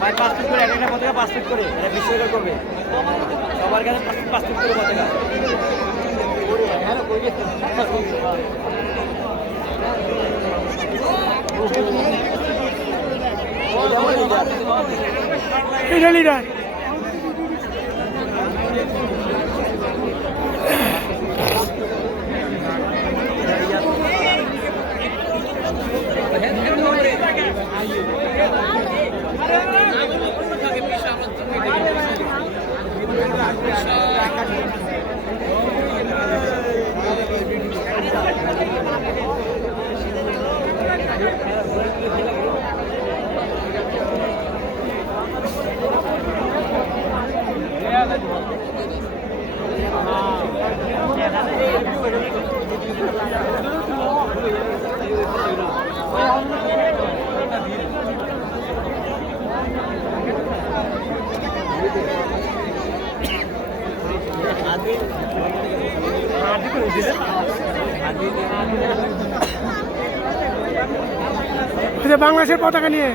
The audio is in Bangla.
ভাই 5 ফিট করে একটা পতাকা 5 ফিট করে এটা বিশ্বকাপ করবে সবার কাছে 5 ফিট করে পতাকা এটা লিডার বাংলাদেশের পতাকা নিয়ে